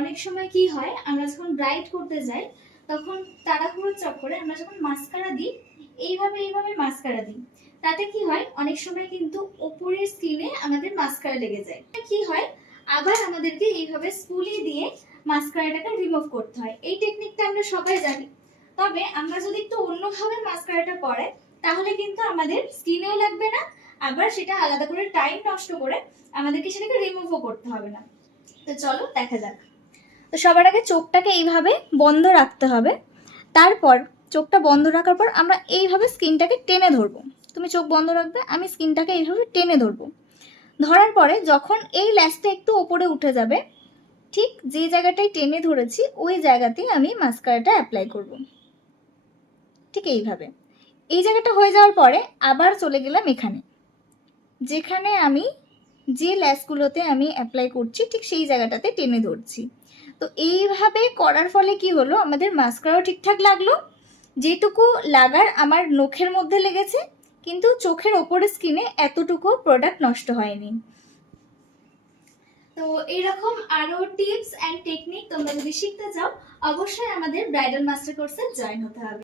অনেক সময় কি হয়, আমরা যখন ব্রাইট করতে যাই তখন তাড়াহুড়োর চক্করে আমরা যখন মাস্কারা দিই, এইভাবে মাস্কারা দিই, তাতে কি হয় অনেক সময় কিন্তু উপরের স্কিনে আমাদের মাস্কারা লেগে যায়। কি হয়, আবার আমাদেরকে এইভাবে স্পুলি দিয়ে মাস্কারাটাকে রিমুভ করতে হয়। এই টেকনিকটা আমরা সবাই জানি, তবে আমরা যদি একটু অন্যভাবে মাস্কারাটা করাই তাহলে কিন্তু আমাদের স্কিনেও লাগবে না, আবার সেটা আলাদা করে টাইম নষ্ট করে আমাদেরকে সেটাকে রিমুভও করতে হবে না। তো চলো দেখা যাক। তো সবার আগে চোখটাকে এইভাবে বন্ধ রাখতে হবে। তারপর চোখটা বন্ধ রাখার পর আমরা এইভাবে স্কিনটাকে টেনে ধরবো। তুমি চোখ বন্ধ রাখবে, আমি স্কিনটাকে এইভাবে টেনে ধরবো। ধরার পরে যখন এই ল্যাশটা একটু ওপরে উঠে যাবে, ঠিক যে জায়গাটায় টেনে ধরেছি ওই জায়গাতেই আমি মাস্কারাটা অ্যাপ্লাই করব। ঠিক এইভাবে এই জায়গাটা হয়ে যাওয়ার পরে আবার চলে গেলাম এখানে, যেখানে আমি যে ল্যাশগুলোতে আমি অ্যাপ্লাই করছি ঠিক সেই জায়গাটাতে টেনে ধরছি। তো এইভাবে করার ফলে কি হলো, আমাদের মাস্কারাও ঠিকঠাক লাগলো, যেটুকু লাগার আমার নখের মধ্যে লেগেছে, কিন্তু চোখের ওপরে স্কিনে এতটুকু প্রোডাক্ট নষ্ট হয়নি। তো এরকম আরো টিপস অ্যান্ড টেকনিক তোমরা যদি শিখতে চাও, অবশ্যই আমাদের ব্রাইডাল মাস্টার কোর্সে জয়েন হতে হবে।